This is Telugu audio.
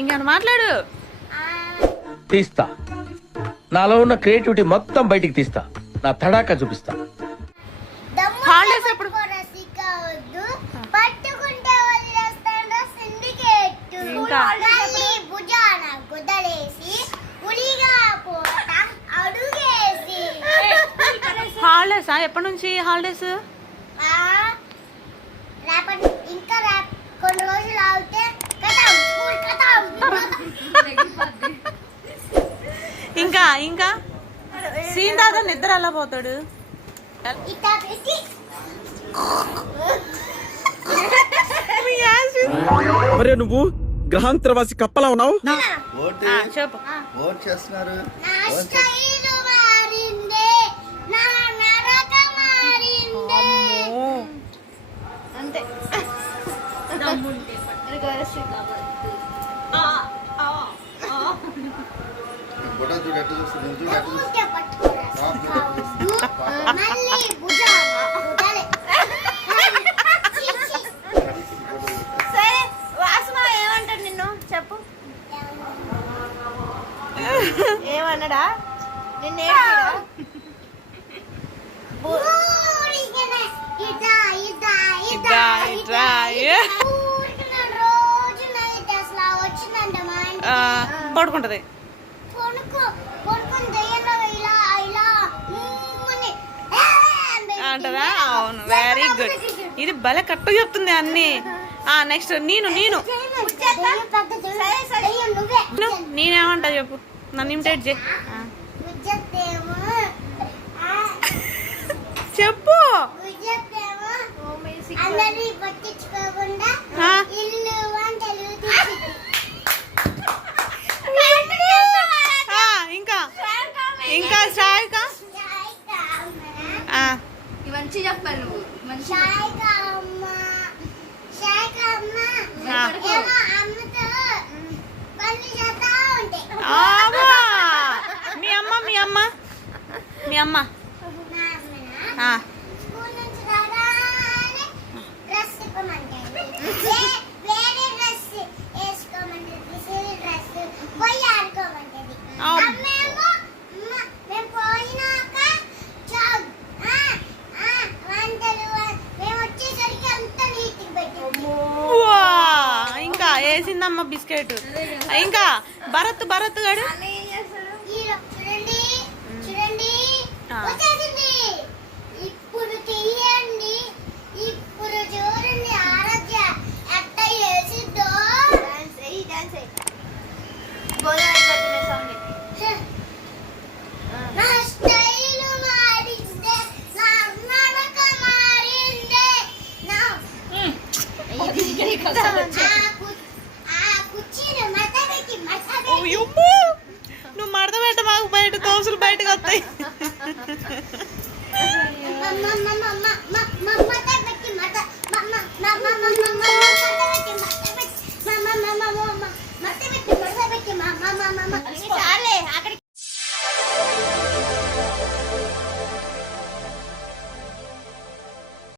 ఇంకా మాట్లాడు. తీస్తా, నాలో ఉన్న క్రియేటివిటీ మొత్తం బయటికి తీస్తా, నా తడాకా చూపిస్తా. హాలిడేస్ ఎప్పుడు? హాలిడేస్ ఎప్పటి నుంచి హాలిడేస్? ఇంకా కొన్ని రోజులు ఆగితే ఇంకా ఇంకా సీన్ దాదా నిద్ర ఎలా పోతాడు? మరే నువ్వు గ్రహాంతరవాసి కప్పలా ఉన్నావు. చెప్పు. అంతే. సరే వాసుమా ఏమంటాడు నిన్ను చెప్పు. ఏమన్నాడా నిన్నే? పడుకుంటది అంటదా? అవును, వెరీ గుడ్. ఇది భలే కట్టు చెప్తుంది అన్ని. నెక్స్ట్ నేను నేనేమంటా చెప్పు, నన్ను ఇమిటేట్ చేయి. చెప్పు. ఇంకా ఇంకా సాయిక మంచి చెప్పాలి నువ్వు. మీ అమ్మ ఇంకా వేసిందమ్మ బిస్కెట్. ఇంకా భరత్ గడు ఇప్పుడు తీయండి. ఇప్పుడు చూడండి ఆరాధ్య ఎట్ట చేసిద్దో. నా స్టైలు మారిందే, నా నడక మారిందే, నా కుర్చీని మడతపెట్టి నువ్వు మడత పెట్ట మాకు బయట దోసులు బయటకు వస్తాయి.